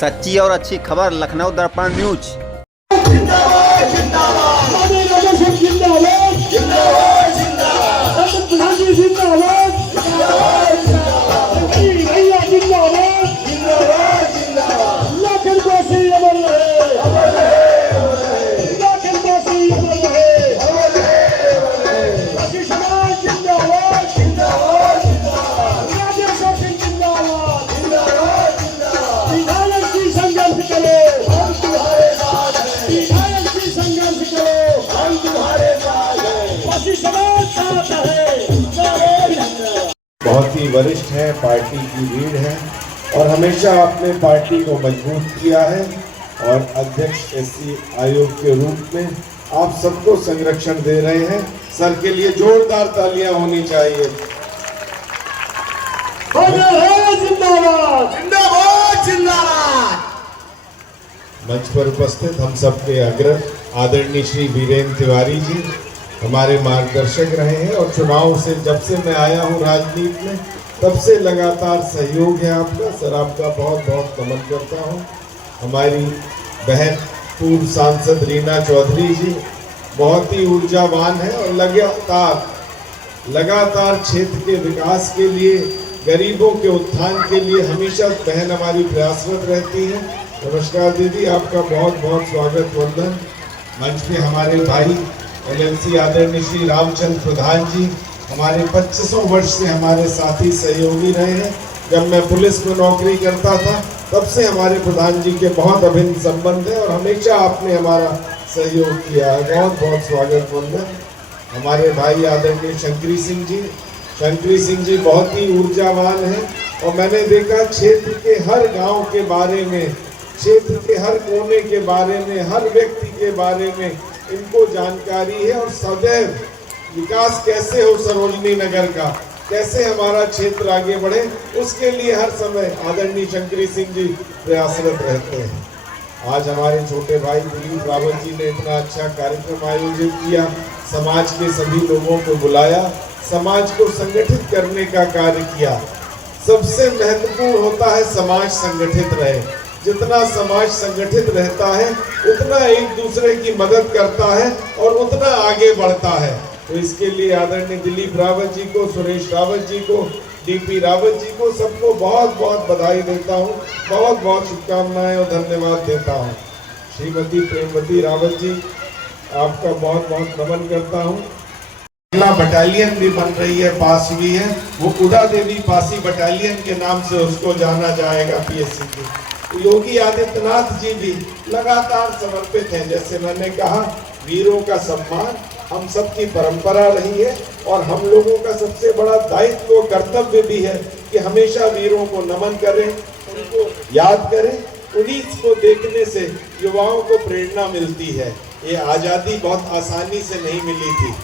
सच्ची और अच्छी खबर लखनऊ दर्पण न्यूज। जिंदाबाद जिंदाबाद जिंदाबाद जिंदाबाद जिंदाबाद जिंदाबाद भैया जिंदाबाद जिंदाबाद जिंदाबाद लाखन वासी अमर रहे लाखन वासी अमर रहे वासी समाज जिंदाबाद जिंदाबाद जिंदाबाद राजेश सिंह जिंदाबाद जिंदाबाद जिंदाबाद विधायक की संघर्ष करो हम तुम्हारे साथ हैं विधायक की संघर्ष करो हम तुम्हारे साथ हैं वासी समाज साथ है। बहुत ही वरिष्ठ है, पार्टी की रीढ़ है और हमेशा आपने पार्टी को मजबूत किया है और अध्यक्ष एससी आयोग के रूप में आप सबको संरक्षण दे रहे हैं। सर के लिए जोरदार तालियां होनी चाहिए। जिंदाबाद जिंदाबाद जिंदाबाद। मंच पर उपस्थित हम सबके अग्रज आदरणीय श्री वीरेंद्र तिवारी जी हमारे मार्गदर्शक रहे हैं और चुनाव से जब से मैं आया हूं राजनीति में तब से लगातार सहयोग है आपका। सर आपका बहुत बहुत नमन करता हूं। हमारी बहन पूर्व सांसद रीना चौधरी जी बहुत ही ऊर्जावान है और लगातार क्षेत्र के विकास के लिए, गरीबों के उत्थान के लिए हमेशा बहन हमारी प्रयासरत रहती है। नमस्कार दीदी, आपका बहुत बहुत स्वागत वंदन। मंच पे हमारे भाई एलएलसी आदरणीय श्री रामचंद्र प्रधान जी हमारे 25 वर्ष से हमारे साथी सहयोगी रहे हैं। जब मैं पुलिस में नौकरी करता था तब से हमारे प्रधान जी के बहुत अभिन्न संबंध है और हमेशा आपने हमारा सहयोग किया है। बहुत बहुत स्वागत वंदन। हमारे भाई आदरणीय शंकरी सिंह जी बहुत ही ऊर्जावान हैं और मैंने देखा क्षेत्र के हर गांव के बारे में, क्षेत्र के हर कोने के बारे में, हर व्यक्ति के बारे में इनको जानकारी है और सदैव विकास कैसे हो सरोजनी नगर का, कैसे हमारा क्षेत्र आगे बढ़े, उसके लिए हर समय आदरणीय शंकरी सिंह जी प्रयासरत रहते हैं। आज हमारे छोटे भाई दिलीप रावत जी ने इतना अच्छा कार्यक्रम आयोजित किया, समाज के सभी लोगों को बुलाया, समाज को संगठित करने का कार्य किया। सबसे महत्वपूर्ण होता है समाज संगठित रहे। जितना समाज संगठित रहता है उतना एक दूसरे की मदद करता है और उतना आगे बढ़ता है। तो इसके लिए आदरणीय दिलीप रावत जी को, सुरेश रावत जी को, डीपी रावत जी को, सबको बहुत बहुत बधाई देता हूँ, बहुत बहुत शुभकामनाएं और धन्यवाद देता हूँ। श्रीमती प्रेमवती रावत जी आपका बहुत बहुत नमन करता हूँ। अगला बटालियन भी बन रही है, पास हुई है, वो उदा देवी पासी बटालियन के नाम से उसको जाना जाएगा पीएससी की। योगी आदित्यनाथ जी भी लगातार समर्पित हैं। जैसे मैंने कहा, वीरों का सम्मान हम सबकी परंपरा रही है और हम लोगों का सबसे बड़ा दायित्व और कर्तव्य भी है कि हमेशा वीरों को नमन करें, उनको याद करें। उन्हीं को देखने से युवाओं को प्रेरणा मिलती है। ये आज़ादी बहुत आसानी से नहीं मिली थी।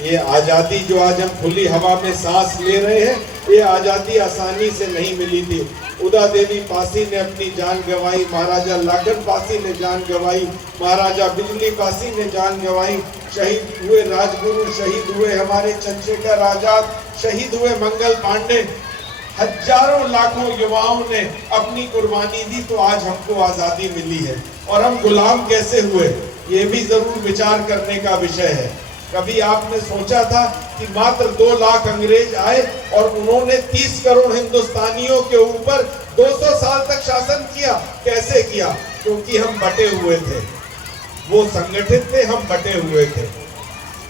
ये आज़ादी जो आज हम खुली हवा में सांस ले रहे हैं, ये आज़ादी आसानी से नहीं मिली थी। उदा देवी पासी ने अपनी जान गंवाई, महाराजा लाखन पासी ने जान गंवाई, महाराजा बिजली पासी ने जान गंवाई, शहीद हुए राजगुरु, शहीद हुए हमारे चंद्रशेखर आजाद, शहीद हुए मंगल पांडे। हजारों लाखों युवाओं ने अपनी कुर्बानी दी तो आज हमको आज़ादी मिली है। और हम गुलाम कैसे हुए, ये भी जरूर विचार करने का विषय है। कभी आपने सोचा था कि मात्र 2 लाख अंग्रेज आए और उन्होंने 30 करोड़ हिंदुस्तानियों के ऊपर 200 साल तक शासन किया? कैसे किया? क्योंकि हम बटे हुए थे। वो संगठित थे, हम बटे हुए थे।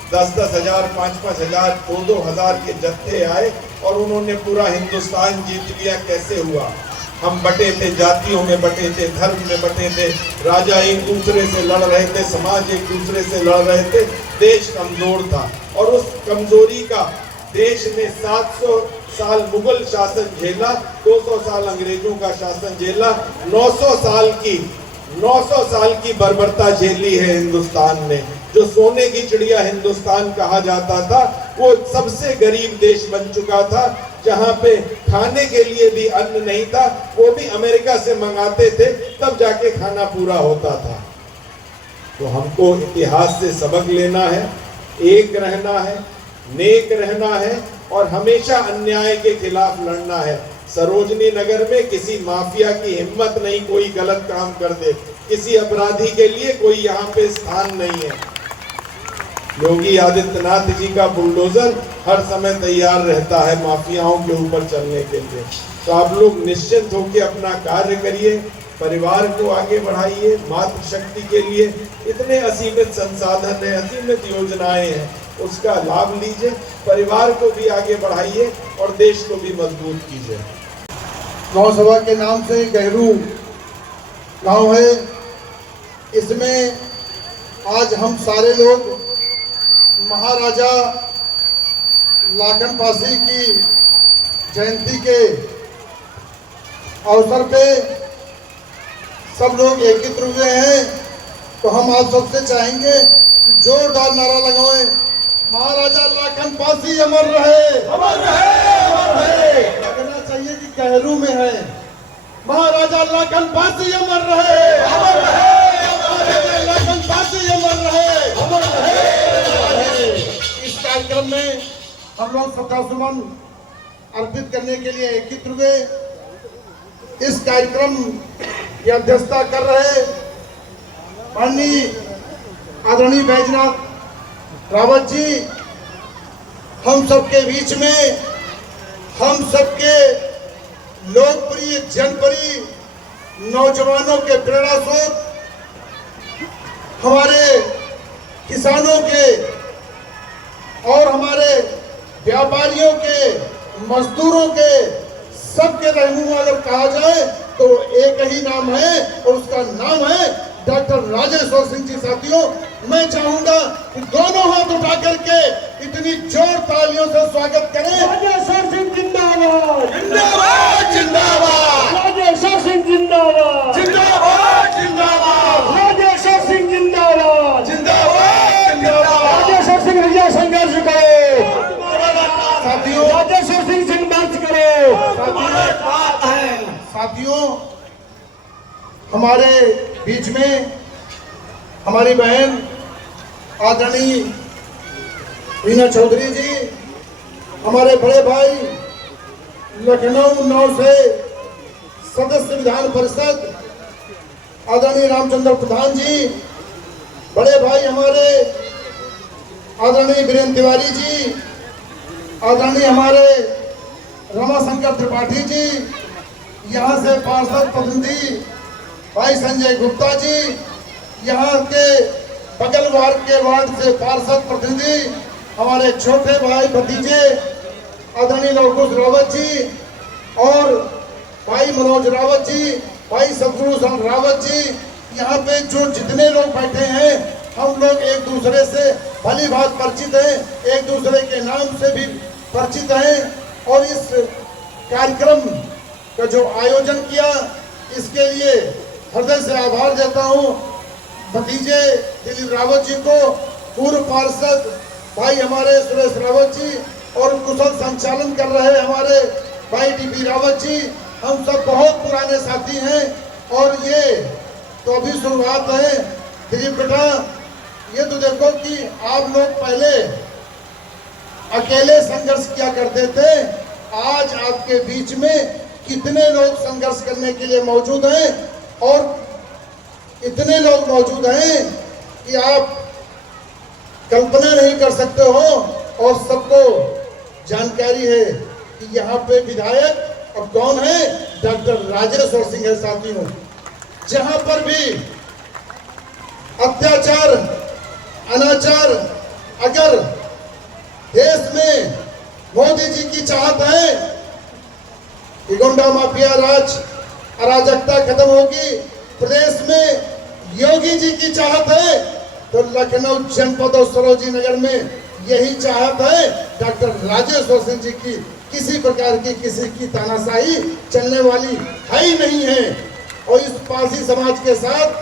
10-10 हजार, 5-5 हजार, 2-2 हजार के जत्थे आए और उन्होंने पूरा हिंदुस्तान जीत लिया। कैसे हुआ? हम बटे थे, जातियों में बटे थे, धर्म में बटे थे, राजा एक दूसरे से लड़ रहे थे, समाज एक दूसरे से लड़ रहे थे, देश कमजोर था। और उस कमजोरी का देश ने 700 साल मुगल शासन झेला, 200 साल अंग्रेजों का शासन झेला, 900 साल की बर्बरता झेली है हिंदुस्तान ने। जो सोने की चिड़िया हिंदुस्तान कहा जाता था, वो सबसे गरीब देश बन चुका था, जहां पे खाने के लिए भी अन्न नहीं था, वो भी अमेरिका से मंगाते थे, तब जाके खाना पूरा होता था। तो हमको इतिहास से सबक लेना है, एक रहना है, नेक रहना है और हमेशा अन्याय के खिलाफ लड़ना है। सरोजनी नगर में किसी माफिया की हिम्मत नहीं कोई गलत काम कर दे, किसी अपराधी के लिए कोई यहाँ पे स्थान नहीं है। योगी आदित्यनाथ जी का बुलडोजर हर समय तैयार रहता है माफियाओं के ऊपर चलने के लिए। तो आप लोग निश्चिंत होकर अपना कार्य करिए, परिवार को आगे बढ़ाइए। मातृशक्ति के लिए इतने असीमित संसाधन हैं, असीमित योजनाएं हैं, उसका लाभ लीजिए, परिवार को भी आगे बढ़ाइए और देश को भी मजबूत कीजिए। गांव सभा के नाम से गहरू गांव है, इसमें आज हम सारे लोग महाराजा लाखन पासी की जयंती के अवसर पे सब लोग एकत्र हुए हैं। तो हम आप सबसे चाहेंगे कि जोरदार नारा लगाएं, महाराजा लाखन पासी अमर रहे, अमर रहे, अमर रहे। कहना चाहिए कि गहरू में है, महाराजा लाखन पासी अमर रहे, अमर रहे, महाराजा लाखन पासी अमर रहे, अमर रहे। इस कार्यक्रम में हम लोग श्रद्धासुमन अर्पित करने के लिए एकत्र हुए। इस कार्यक्रम की अध्यक्षता कर रहे माननीय आदरणीय बैजनाथ रावत जी, हम सबके बीच में हम सबके लोकप्रिय जनप्रिय नौजवानों के प्रेरणा स्रोत, हमारे किसानों के और हमारे व्यापारियों के, मजदूरों के, सबके रहनुमा अगर कहा जाए तो एक ही नाम है और उसका नाम है डॉक्टर राजेश्वर सिंह जी। साथियों, मैं चाहूंगा कि दोनों हाथ उठा करके इतनी जोर तालियों से स्वागत करें। राजेश्वर सिंह जिंदाबाद, जिंदाबाद, जिंदाबाद, राजेश्वर सिंह जिंदाबाद, जिंदाबाद, जिंदाबाद, राजेश्वर सिंह जिंदाबाद, जिंदाबाद, जिंदाबाद, राजेश्वर सिंह भैया संघर्ष करो साथियों, राजेश्वर सिंह संघर्ष करो साथियों। हमारे बीच में हमारी बहन आदरणीय रीना चौधरी जी, हमारे बड़े भाई लखनऊ 9 से सदस्य विधान परिषद आदरणीय रामचंद्र प्रधान जी, बड़े भाई हमारे आदरणीय वीरेंद्र तिवारी जी, आदरणीय हमारे रमाशंकर त्रिपाठी जी, यहाँ से पार्षद प्रतिनिधि भाई संजय गुप्ता जी, यहाँ के बगल वार्ड के वार्ड से पार्षद प्रतिनिधि हमारे छोटे भाई भतीजे आदरणीय लवकुश रावत जी और भाई मनोज रावत जी, भाई सतगुरु रावत जी, यहाँ पे जो जितने लोग बैठे हैं हम लोग एक दूसरे से भली भांति परिचित हैं, एक दूसरे के नाम से भी परिचित हैं। और इस कार्यक्रम का जो आयोजन किया इसके लिए हृदय से आभार देता हूँ भतीजे दिलीप रावत जी को, पूर्व पार्षद भाई हमारे सुरेश रावत जी और कुशल संचालन कर रहे हमारे भाई डीपी रावत जी। हम सब बहुत पुराने साथी हैं और ये तो अभी शुरुआत है। दिलीप बेटा, ये तो देखो कि आप लोग पहले अकेले संघर्ष किया करते थे, आज आपके बीच में कितने लोग संघर्ष करने के लिए मौजूद हैं और इतने लोग मौजूद हैं कि आप कल्पना नहीं कर सकते हो। और सबको जानकारी है कि यहाँ पे विधायक और कौन है, डॉक्टर राजेश्वर सिंह है साथियों। जहाँ पर भी अत्याचार अनाचार अगर देश में मोदी जी की चाहत है कि गुंडा माफिया राज अराजकता खत्म होगी, प्रदेश में योगी जी की चाहत है तो लखनऊ जनपद और सरोजनी नगर में यही चाहत है डॉक्टर राजेश्वर सिंह जी की। किसी प्रकार की किसी की तानाशाही चलने वाली है ही नहीं है। और इस पासी समाज के साथ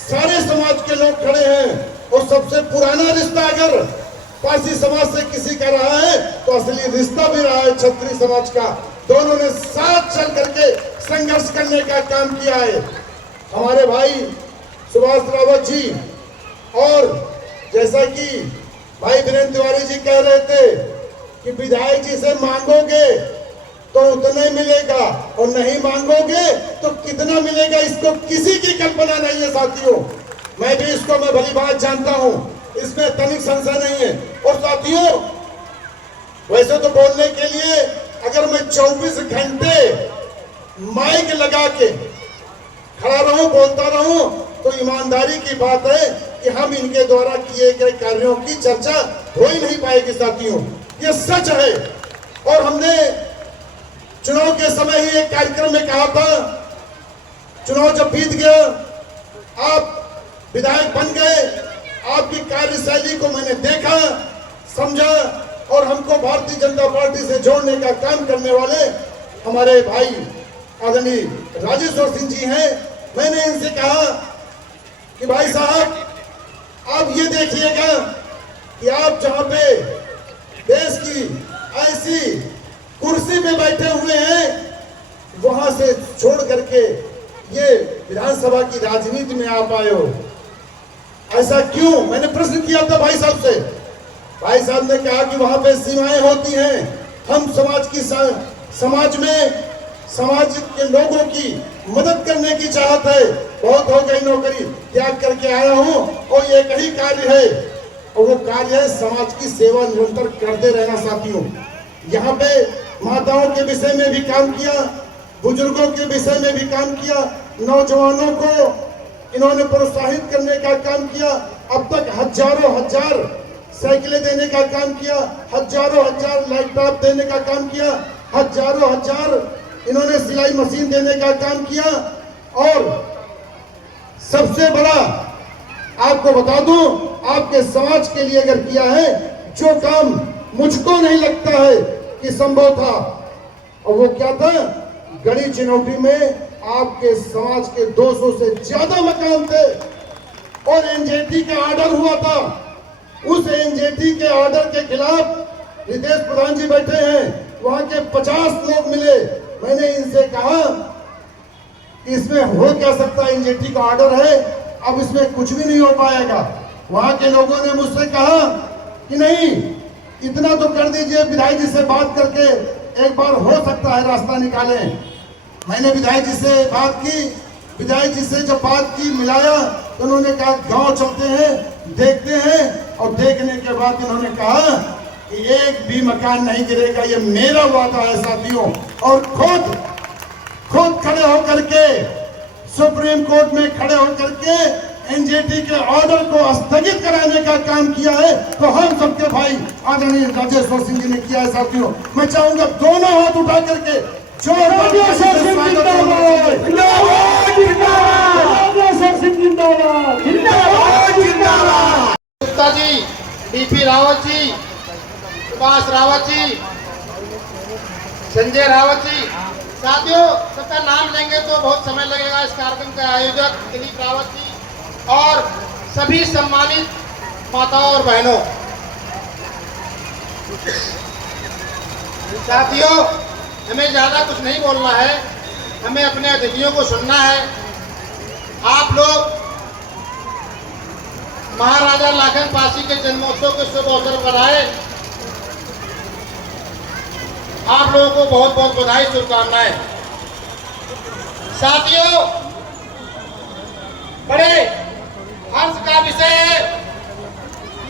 सारे समाज के लोग खड़े हैं और सबसे पुराना रिश्ता अगर पासी समाज से किसी का रहा है तो असली रिश्ता भी रहा है क्षत्रिय समाज का। दोनों ने साथ चल करके संघर्ष करने का काम किया है। हमारे भाई सुभाष रावत जी और जैसा कि भाई वीरेंद्र तिवारी जी कह रहे थे कि विधायक जी से मांगोगे तो उतना ही मिलेगा, और नहीं मांगोगे तो कितना मिलेगा इसको किसी की कल्पना नहीं है साथियों। मैं भी इसको मैं भली बात जानता हूं, इसमें तनिक संशय नहीं है। और साथियों, वैसे तो बोलने के लिए अगर मैं 24 घंटे माइक लगा के खड़ा रहूं, बोलता रहूं, तो ईमानदारी की बात है कि हम इनके द्वारा किए गए कार्यों की चर्चा हो ही नहीं पाएगी साथियों, ये सच है। और हमने चुनाव के समय ही एक कार्यक्रम में कहा था, चुनाव जब बीत गया, आप विधायक बन गए, आपकी कार्यशैली को मैंने देखा, समझा, और हमको भारतीय जनता पार्टी से जोड़ने का काम करने वाले हमारे भाई आदरणीय राजेश्वर सिंह जी हैं। मैंने इनसे कहा कि भाई साहब, आप ये देखिएगा कि आप जहां पे देश की ऐसी कुर्सी में बैठे हुए हैं, वहां से छोड़ करके ये विधानसभा की राजनीति में आप आए हो, ऐसा क्यों? मैंने प्रश्न किया था भाई साहब से। भाई साहब ने कहा कि वहां पे सीमाएं होती हैं, हम समाज में समाज के लोगों की मदद करने की चाहत है, बहुत हो गई नौकरी त्याग करके आया हूं, और एक ही कार्य है, और वो कार्य है समाज की सेवा निरंतर करते रहना साथियों। यहाँ पे माताओं के विषय में भी काम किया, बुजुर्गों के विषय में भी काम किया, नौजवानों को इन्होंने प्रोत्साहित करने का काम किया। अब तक हजारों हजार साइकिलें देने का काम किया, हजारों हजार लैपटॉप देने का काम किया, हजारों हजार इन्होंने सिलाई मशीन देने का काम किया। और सबसे बड़ा आपको बता दूं, आपके समाज के लिए अगर किया है जो काम मुझको नहीं लगता है कि संभव था, और वो क्या था, गढ़ी चिनौटी में आपके समाज के 200 से ज्यादा मकान थे, और एनजीटी का ऑर्डर हुआ था। उस एनजीटी के ऑर्डर के खिलाफ रितेश प्रधान जी बैठे हैं, वहां के 50 लोग मिले। मैंने इनसे कहा कि इसमें हो क्या सकता है, एनजीटी का ऑर्डर है, अब इसमें कुछ भी नहीं हो पाएगा। वहां के लोगों ने मुझसे कहा कि नहीं, इतना तो कर दीजिए, विधायक जी से बात करके एक बार हो सकता है रास्ता निकालें। मैंने विधायक जी से बात की, विधायक जी से जब बात की, मिलाया, तो उन्होंने कहा गांव चलते हैं, देखते हैं। और देखने के बाद इन्होंने कहा कि एक भी मकान नहीं गिरेगा, ये मेरा वादा है साथियों। और खुद खड़े होकर के सुप्रीम कोर्ट में खड़े होकर के एनजीटी के ऑर्डर को स्थगित कराने का काम किया है, तो हम सबके भाई आदरणीय राजेश्वर सिंह जी ने किया है साथियों। मैं चाहूंगा दोनों हाथ उठा करके गुप्ता जी, डीपी रावत जी, सुभाष रावत जी, संजय रावत जी, साथियों सबका नाम लेंगे तो बहुत समय लगेगा। इस कार्यक्रम के आयोजक दिलीप रावत जी और सभी सम्मानित माताओं और बहनों, साथियों हमें ज्यादा कुछ नहीं बोलना है, हमें अपने अतिथियों को सुनना है। आप लोग महाराजा लाखन पासी के जन्मोत्सव के शुभ अवसर पर आए, आप लोगों को बहुत बहुत बधाई, शुभकामनाएं। साथियों, बड़े हर्ष का विषय है,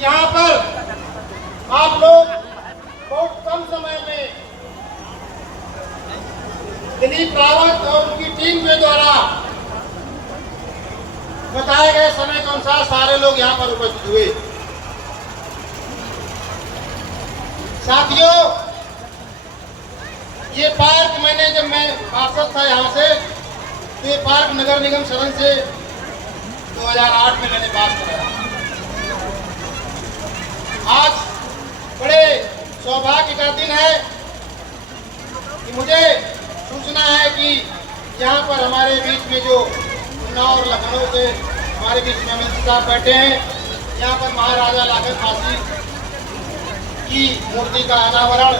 यहाँ पर आप लोग बहुत कम समय में दिलीप रावत और उनकी टीम के द्वारा बताए गए समय के अनुसार सारे लोग यहाँ पर उपस्थित हुए। साथियों, ये पार्क जब मैं पार्षद था यहाँ से, तो ये पार्क नगर निगम सदन से 2008 में मैंने पास कराया। आज बड़े सौभाग्य का दिन है कि मुझे सूचना है कि यहाँ पर हमारे बीच में जो उन्नाव और लखनऊ से हमारे बीच में अमित साहब बैठे हैं, यहाँ पर महाराजा लाखन पासी की मूर्ति का अनावरण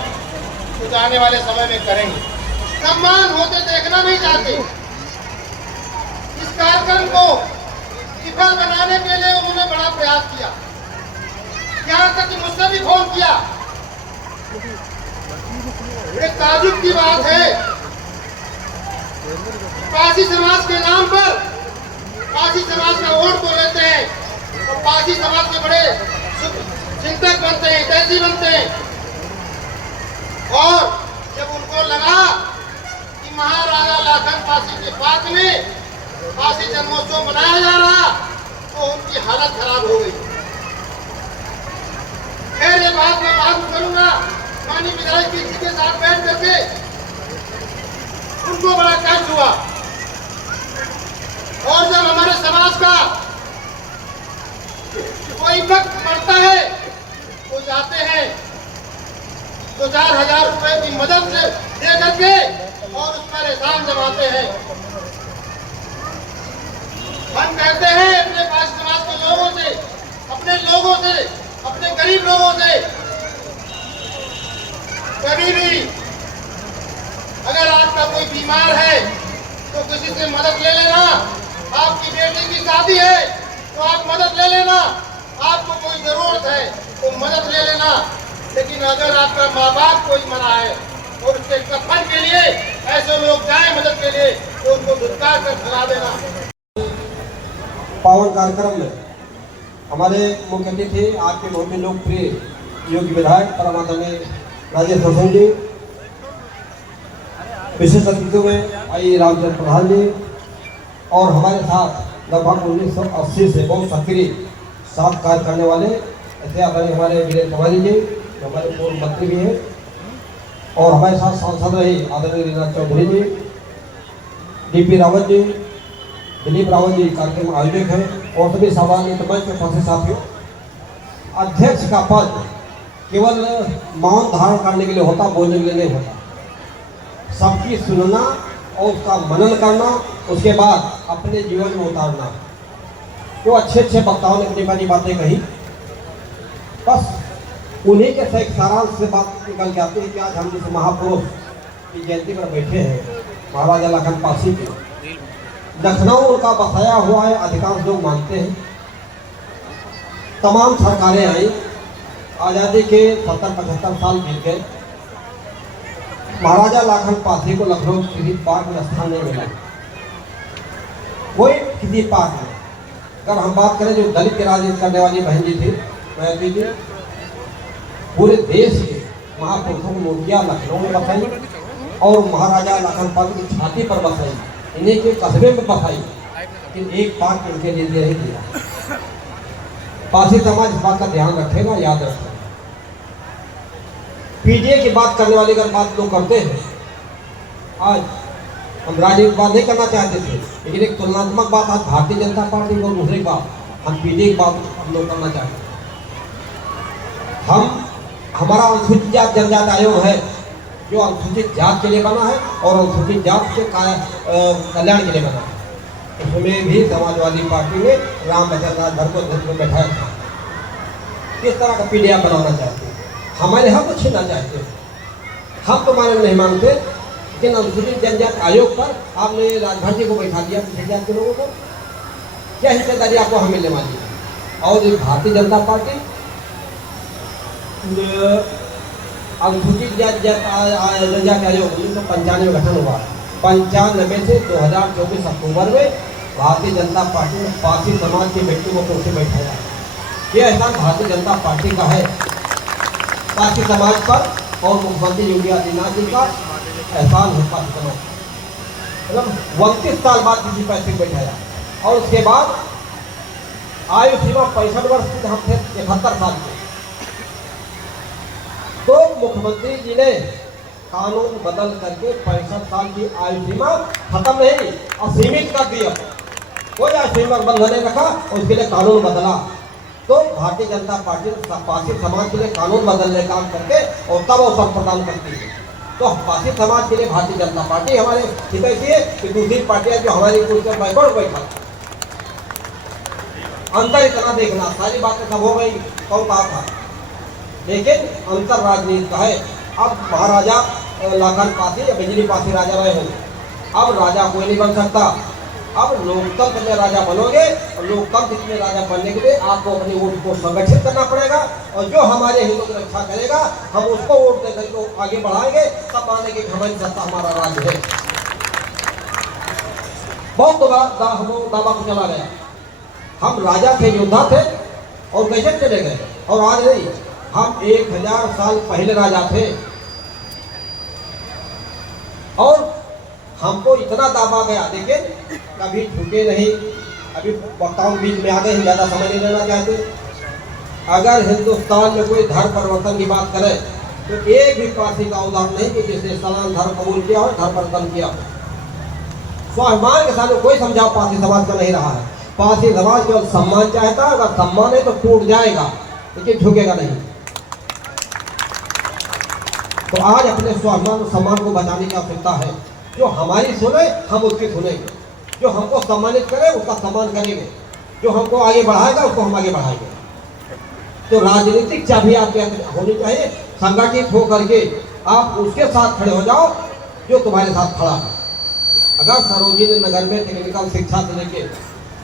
कुछ आने वाले समय में करेंगे। सम्मान होते देखना नहीं चाहते। इस कार्यक्रम को विफल बनाने के लिए उन्होंने बड़ा प्रयास किया, यहाँ तक कि मुझसे भी फोन किया। एक ताजुब की बात है, पासी समाज के नाम पर पासी समाज का वोट तो लेते हैं और पासी समाज के बड़े चिंतक बनते हैं, हितैषी बनते हैं। और जब उनको लगा कि महाराजा लाखन पासी के पास में पासी जन्मोत्सव मनाया जा रहा, तो उनकी हालत खराब हो गई। खैर ये बात मैं बाद में करूंगा। माननीय विधायक जी के साथ बैठ करके उनको बड़ा कष्ट हुआ। और जब हमारे समाज का कोई वक्त पड़ता है तो जाते हैं 2-4 हजार रुपए की मदद दे करके और उस पर एहसान जमाते हैं। हम कहते हैं अपने पास समाज के लोगों से, अपने लोगों से, अपने गरीब लोगों से, कभी भी अगर आपका कोई बीमार है तो किसी से मदद ले लेना। आपकी बेटी की शादी है तो आप मदद ले लेना। आपको कोई जरूरत है तो मदद ले लेना। लेकिन अगर आपका माँ बाप कोई मरा है और उसके कफन के लिए ऐसे लोग जाए मदद के लिए तो उनको धुतकार कर भगा देना। पावन कार्यक्रम में हमारे मुख्य अतिथि आपके बहुत ही लोकप्रिय योगी विधायक परम आदरणीय राजेश रोशन जी, विशेष अतिथियों में आई रामचंद्र प्रधान जी और हमारे साथ लगभग 1980 से बहुत सक्रिय साथ कार्य करने वाले ऐसे आदरणीय हमारे वीरेंद्र कुमारी जी जो हमारे पूर्व मंत्री भी हैं और हमारे साथ सांसद रहे आदरणीय रीना चौधरी जी, डीपी रावत जी, दिलीप रावत जी कार्यक्रम आयोजक हैं और सभी सामान्य मंच के फंसे साथियों। अध्यक्ष का पद केवल मौन धारण करने के लिए होता, बोलने के लिए नहीं होता। सबकी सुनना और उसका मनन करना, उसके बाद अपने जीवन में उतारना। जो अच्छे अच्छे वक्ताओं ने अपनी बड़ी बातें कही, बस उन्हीं के सही सारांश से बात निकल के आती है कि आज हम जिस महापुरुष की जयंती पर बैठे हैं महाराजा लाखन पासी के, लखनऊ उनका बसाया हुआ है, अधिकांश लोग मानते हैं। तमाम सरकारें आई, आज़ादी के 70-75 साल बीत गए, महाराजा लाखन पासी को लखनऊ किसी पार्क में स्थान नहीं मिला। कोई किसी पार्क में, अगर हम बात करें जो दलित के राजनीति करने वाली बहन जी थी, मैत्री जी, पूरे देश के महापुरुषों की मूर्तियाँ लखनऊ में बसाई और महाराजा लाखन पासी की छाती पर बसाई, इन्हीं के कस्बे में बसाई, लेकिन एक बात इनके लिए नहीं दिया। पासी समाज इस बात का ध्यान रखेगा, याद रखेगा। पीडीए की बात करने वाली अगर बात लोग करते हैं, आज हम राजनीतिक बात नहीं करना चाहते थे, लेकिन एक तुलनात्मक बात आज भारतीय जनता पार्टी और दूसरी बात हम पीडीए की बात हम लोग करना चाहते हैं। हमारा अनुसूचित जाति जनजाति आयोग है जो अनुसूचित जात के लिए बना है और अनुसूचित जात के कल्याण के लिए बना है। उसमें भी समाजवादी पार्टी ने राम बचन राजभर को अध्यक्ष में बैठाया था। किस तरह का पीडीए बनाना चाहते हैं? हमारे यहाँ को छीनना चाहते हैं। हम तो मानव नहीं मानते, लेकिन अनुसूचित जनजाति आयोग पर आपने राजभर जी को बैठा दिया, पिछले जात के लोगों को। क्या हिस्सेदारी आपको हमें मिलने वाली है? और भारतीय जनता पार्टी अनुसूचित जनजाति आयोग 1995 में गठन हुआ। 95 से 2024 अक्टूबर में भारतीय जनता पार्टी ने पासी समाज के व्यक्ति को कुर्सी बैठाया। यह एहसान भारतीय जनता पार्टी का है पासी समाज पर और मुख्यमंत्री योगी आदित्यनाथ जी का एहसान है पासी समाज। मतलब 32 साल बाद किसी पैसे बैठाया और उसके बाद आयु सीमा 65 वर्ष की, हम थे 71 साल के। तो मुख्यमंत्री जी ने कानून बदल करके 65 साल की आयु सीमा खत्म नहीं, असीमित कर दिया। कोई आयु सीमा बंद नहीं रखा और उसके लिए कानून बदला। तो भारतीय जनता पार्टी पासी समाज के लिए कानून बदलने का काम करके और तब अवसर प्रदान करती है। तो पासी समाज के लिए भारतीय जनता पार्टी हमारे हितैषी है कि दूसरी पार्टियां जो हमारी कुर्सी पर बैठा। अंतर इतना देखना, सारी बातें सब हो गई, कौन कहा था, लेकिन अंतर राजनीति का है। अब महाराजा लाखन पासी या बिजली पासी राजा रहे होंगे, अब राजा कोई नहीं बन सकता। अब लोकतंत्र में राजा बनोगे और लोकतंत्र में राजा बनने के लिए आपको अपनी वोट को संगठित करना पड़ेगा और जो हमारे हितों की रक्षा करेगा हम उसको वोट देकर को आगे बढ़ाएंगे, तब माने कि हमारी सत्ता हमारा राज्य है। बहुत दावा को चला गया, हम राजा थे, योद्धा थे और कैसे चले गए, और आज नहीं, हम 1000 साल पहले राजा थे और हमको इतना दाबा गया, लेकिन कभी झुके नहीं। अभी वक्ताओं बीच में आ गए, ज़्यादा समय नहीं लेना चाहते। अगर हिंदुस्तान में कोई धर्म परिवर्तन की बात करे तो एक भी पार्टी का उदाहरण नहीं कि जिसने सनातन धर्म कबूल किया और धर्म परिवर्तन किया। स्वाभिमान के सामने कोई समझाव पारसी समाज का नहीं रहा है। पारसी समाज केवल सम्मान चाहता है, अगर सम्मान है तो टूट जाएगा लेकिन झुकेगा नहीं। तो आज अपने स्वाभिमान और सम्मान को बचाने की आवश्यकता है। जो हमारी सुने हम उसकी सुनेंगे, जो हमको सम्मानित करे उसका सम्मान करेंगे, जो हमको आगे बढ़ाएगा उसको हम आगे बढ़ाएंगे। तो राजनीतिक चाबी आपके होनी चाहिए, संगठित हो करके आप उसके साथ खड़े हो जाओ जो तुम्हारे साथ खड़ा है। अगर सरोजिनी नगर में टेक्निकल शिक्षा से लेके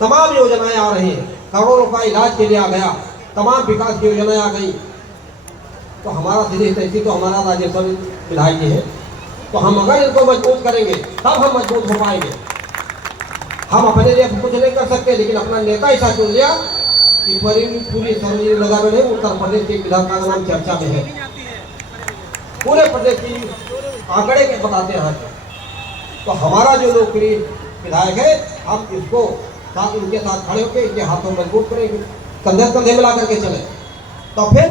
तमाम योजनाएं आ रही हैं, करोड़ों का इलाज के लिए आ गया, तमाम विकास की योजनाएं आ गई, तो हमारा दिल्ली तहसील तो हमारा राज्यसभा विधायक जी है, तो हम अगर इनको मजबूत करेंगे तब हम मजबूत हो पाएंगे। हम अपने लिए कुछ नहीं कर सकते, लेकिन अपना नेता ऐसा चुन लिया कि पूरी सरोजिनी नगर में उत्तर प्रदेश की विधानसभा का नाम चर्चा में है, पूरे प्रदेश की आंकड़े के बताते हैं। तो हमारा जो लोकप्रिय विधायक है, हम इसको साथ उनके साथ खड़े होकर इनके हाथों मजबूत करेंगे, कंधे कंधे मिला करके चले, तो फिर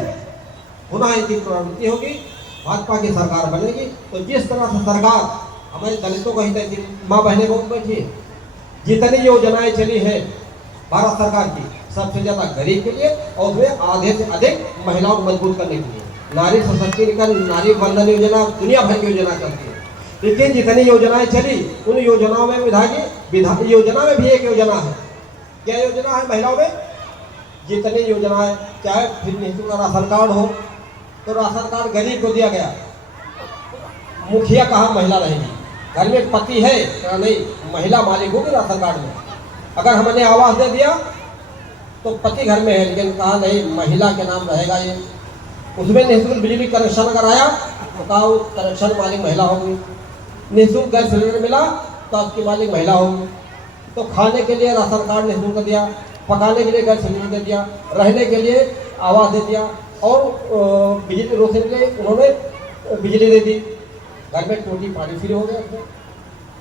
पुनः इनकी प्रवृत्ति होगी, भाजपा की सरकार बनेगी। तो जिस तरह से सरकार हमारे दलितों को हित, माँ बहनें बहुत बैठी है, जितनी योजनाएं चली है भारत सरकार की, सबसे ज्यादा गरीब के लिए और उसमें आधे से अधिक महिलाओं को मजबूत करने के लिए। नारी सशक्तिकरण, नारी बंधन योजना, दुनिया भर की योजना चलती है, लेकिन जितनी योजनाएं चली उन योजनाओं में विधायक योजना में भी एक योजना है। क्या योजना है महिलाओं में? जितनी योजनाएं, चाहे फिर निःशुल्क राशन कार्ड हो तो राशन कार्ड गरीब को दिया गया, मुखिया कहाँ महिला रहेगी, घर में पति है क्या नहीं, महिला मालिक होगी राशन कार्ड में। अगर हमने आवास दे दिया तो पति घर में है, लेकिन कहा नहीं महिला के नाम रहेगा ये। उसमें निःशुल्क बिजली कनेक्शन अगर आया तो कहा वो कनेक्शन मालिक महिला होगी। निःशुल्क गैस सिलेंडर मिला तो आपकी मालिक महिला होगी। तो खाने के लिए राशन कार्ड निःशुल्क दिया, पकाने के लिए गैस सिलेंडर दे दिया, रहने के लिए आवास दे दिया और बिजली रोशनी के लिए उन्होंने बिजली दे दी, घर में टोटी पानी फ्री हो गया,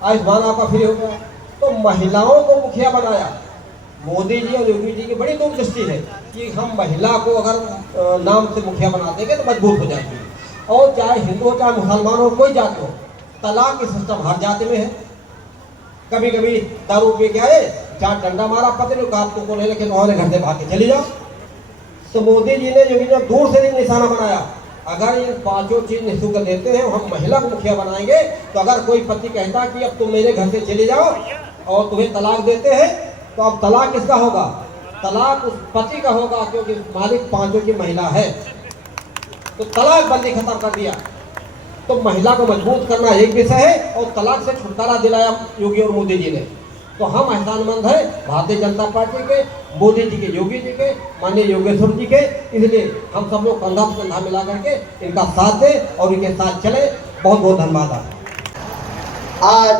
आयुष्मान आपका फ्री हो गया। तो महिलाओं को मुखिया बनाया। मोदी जी और योगी जी की बड़ी दूरदृष्टि है कि हम महिला को अगर नाम से मुखिया बना देंगे तो मजबूत हो जाएगी। और चाहे हिंदू हो चाहे मुसलमान हो, कोई जाति हो, तलाक की सिस्टम हर जाति में है। कभी कभी दारू पी के आए, चार डंडा मारा पति ने, कहा तुमको नहीं, लेकिन और घर से भाग के चली जाओ। तो मोदी जी ने, योगी जी दूर से निशाना बनाया, अगर ये पांचों चीज निःशुल्क देते हैं, हम महिला को मुखिया बनाएंगे, तो अगर कोई पति कहता कि अब तुम मेरे घर से चले जाओ और तुम्हें तलाक देते हैं, तो अब तलाक किसका होगा? तलाक उस पति का होगा, क्योंकि मालिक पांचों की महिला है। तो तलाक बंदी खत्म कर दिया। तो महिला को मजबूत करना एक विषय है और तलाक से छुटकारा दिलाया योगी और मोदी जी ने। तो हम एहसानमंद हैं भारतीय जनता पार्टी के, मोदी जी के, योगी जी के, माननीय योगेश्वर जी के। इसलिए हम सब लोग कंधा से कंधा मिला करके इनका साथ दें और इनके साथ चले। बहुत बहुत धन्यवाद। आज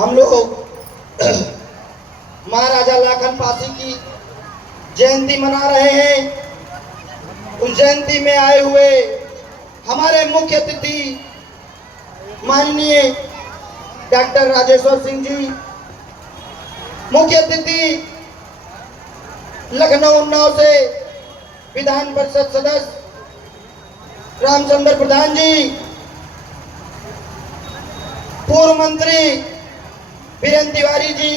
हम लोग महाराजा लाखन पासी की जयंती मना रहे हैं। उस जयंती में आए हुए हमारे मुख्य अतिथि माननीय डॉक्टर राजेश्वर सिंह जी, मुख्य अतिथि लखनऊ उन्नाव से विधान परिषद सदस्य रामचंद्र प्रधान जी, पूर्व मंत्री बीरेन तिवारी जी,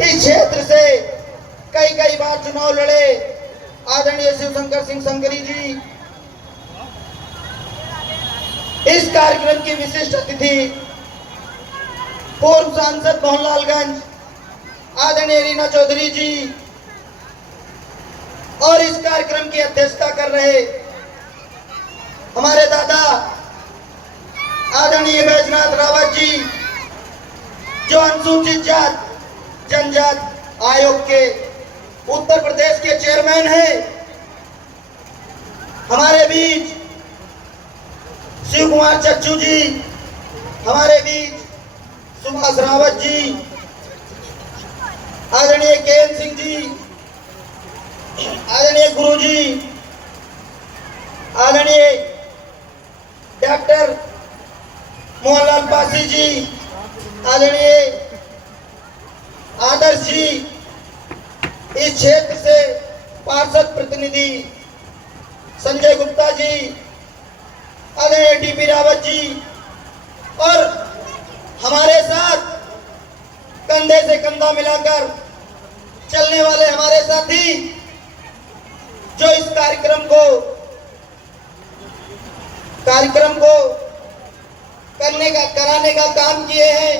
इस क्षेत्र से कई बार चुनाव लड़े आदरणीय शिवशंकर सिंह संकरी जी, इस कार्यक्रम की विशिष्ट अतिथि पूर्व सांसद मोहनलालगंज आदरणीय रीना चौधरी जी, और इस कार्यक्रम की अध्यक्षता कर रहे हमारे दादा आदरणीय बैजनाथ रावत जो अनुसूचित जात जनजात आयोग के उत्तर प्रदेश के चेयरमैन हैं, हमारे बीच शिव कुमार चच्चू जी, हमारे बीच सुभाष रावत जी, आदरणीय केएन सिंह जी, आदरणीय गुरु जी, आदरणीय डॉक्टर मोहनलाल पासी जी, आदरणीय आदर्श जी, इस क्षेत्र से पार्षद प्रतिनिधि संजय गुप्ता जी, आदरणीय डीपी रावत जी, और हमारे साथ कंधे से कंधा मिलाकर चलने वाले हमारे साथी जो इस कार्यक्रम को कराने का काम किए हैं,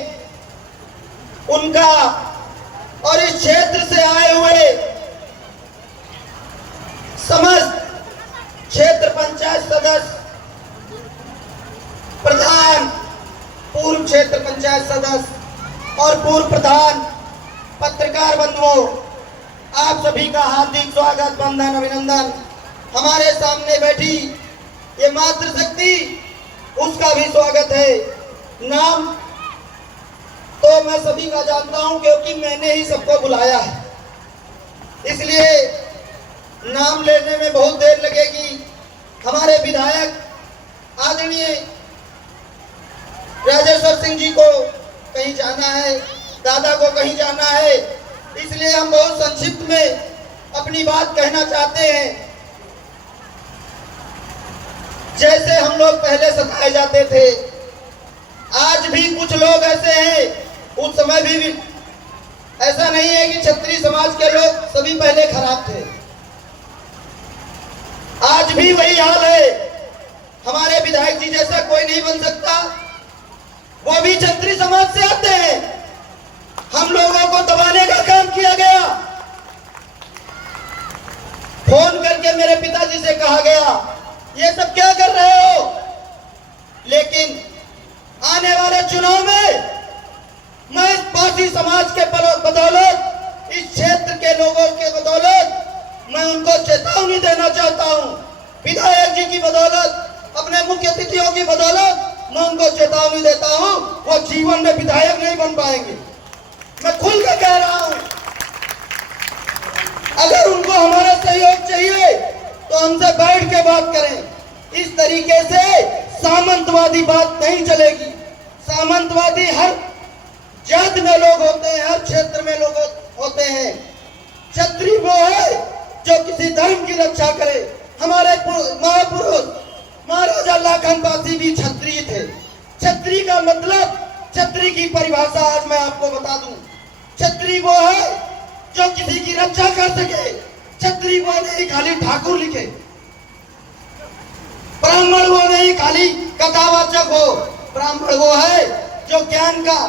उनका और इस क्षेत्र से आए हुए समस्त क्षेत्र पंचायत सदस्य, प्रधान, पूर्व क्षेत्र पंचायत सदस्य और पूर्व प्रधान, पत्रकार बंधुओं, आप सभी का हार्दिक स्वागत, वंदन, अभिनंदन। हमारे सामने बैठी ये मातृशक्ति, उसका भी स्वागत है। नाम तो मैं सभी का जानता हूं क्योंकि मैंने ही सबको बुलाया है, इसलिए नाम लेने में बहुत देर लगेगी। हमारे विधायक आदरणीय राजेश्वर सिंह जी को कहीं जाना है, दादा को कहीं जाना है, इसलिए हम बहुत संक्षिप्त में अपनी बात कहना चाहते हैं। जैसे हम लोग पहले सताए जाते थे, आज भी कुछ लोग ऐसे हैं, उस समय भी ऐसा नहीं है कि क्षत्रिय समाज के लोग सभी पहले खराब थे, आज भी वही हाल है। हमारे विधायक जी जैसा कोई नहीं बन सकता, वो भी क्षत्रिय समाज से आते हैं। हम लोगों को दबाने का काम किया गया, फोन करके मेरे पिताजी से कहा गया ये सब क्या कर रहे हो, लेकिन आने वाले चुनाव में मैं इस पासी समाज के बदौलत, इस क्षेत्र के लोगों के बदौलत मैं उनको चेतावनी देना चाहता हूं। विधायक जी की बदौलत, अपने मुख्य अतिथियों की बदौलत मैं उनको चेतावनी देता हूं, वो जीवन में विधायक नहीं बन पाएंगे। मैं खुल कर कह रहा हूं, अगर उनको हमारा सहयोग चाहिए तो हमसे बैठ के बात करें। इस तरीके से सामंतवादी बात नहीं चलेगी। सामंतवादी हर जाति में लोग होते हैं, हर क्षेत्र में लोग होते हैं। क्षत्रिय वो है जो किसी धर्म की रक्षा करे। हमारे महापुरुष महाराजा लाखन पासी भी क्षत्रिय थे। क्षत्रिय का मतलब, क्षत्रिय की परिभाषा आज मैं आपको बता दूं। क्षत्रिय वो है जो किसी की रक्षा कर सके। क्षत्रिय वो नहीं खाली ठाकुर लिखे, ब्राह्मण वो नहीं खाली कथावाचक हो। ब्राह्मण वो है जो ज्ञान का,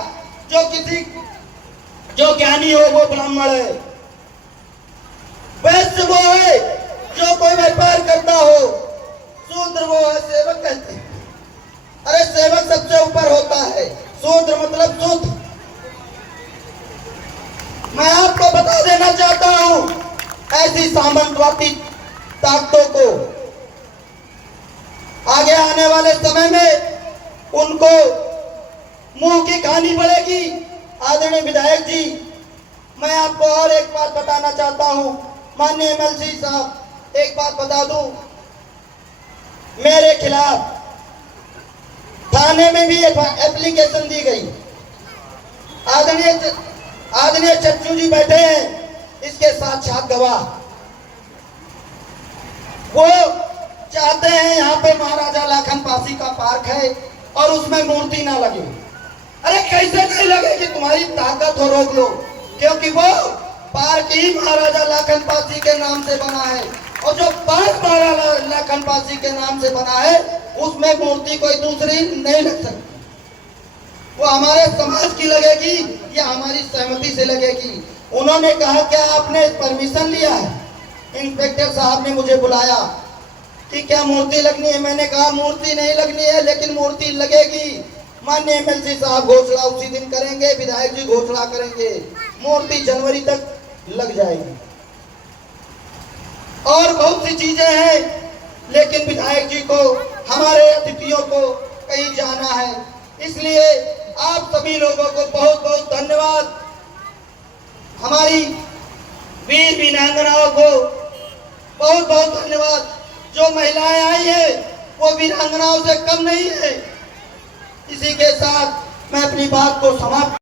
जो ज्ञानी हो वो ब्राह्मण है। वैश्य वो है जो कोई व्यापार करता हो। शूद्र वो है, सेवक कहते हैं। अरे सेवक सबसे ऊपर होता है, शूद्र मतलब शुद्ध। मैं आपको बता देना चाहता हूं, ऐसी सामंतवादी ताकतों को आगे आने वाले समय में उनको मुंह की खानी पड़ेगी। आदरणीय विधायक जी, मैं आपको और एक बात बताना चाहता हूं। माननीय एमएलसी साहब, एक बात बता दूं, मेरे खिलाफ थाने में भी एप्लीकेशन दी गई। आदरणीय चच्चू जी बैठे हैं, इसके साक्षात गवाह। वो चाहते हैं यहाँ पे महाराजा लाखन पासी का पार्क है और उसमें मूर्ति ना लगे। अरे कैसे नहीं लगेगी, तुम्हारी ताकत हो रोक लो, क्योंकि वो पार्क ही महाराजा लाखन पासी के नाम से बना है, और जो पार्क महाराजा लाखन पासी के नाम से बना है उसमें मूर्ति कोई दूसरी नहीं लग सकती। वो हमारे समाज की लगेगी या हमारी सहमति से लगेगी। उन्होंने कहा क्या आपने परमिशन लिया है? इंस्पेक्टर साहब ने मुझे बुलाया कि क्या मूर्ति लगनी है? मैंने कहा मूर्ति नहीं लगनी है, लेकिन मूर्ति लगेगी। माननीय एमएलसी साहब घोषणा उसी दिन करेंगे, विधायक जी घोषणा करेंगे, मूर्ति जनवरी तक लग जाएगी। और बहुत सी चीजें हैं, लेकिन विधायक जी को, हमारे अतिथियों को कहीं जाना है, इसलिए आप सभी लोगों को बहुत बहुत धन्यवाद। हमारी वीर वीरांगनाओं को बहुत बहुत धन्यवाद। जो महिलाएं आई है वो वीरांगनाओं से कम नहीं है। इसी के साथ मैं अपनी बात को समाप्त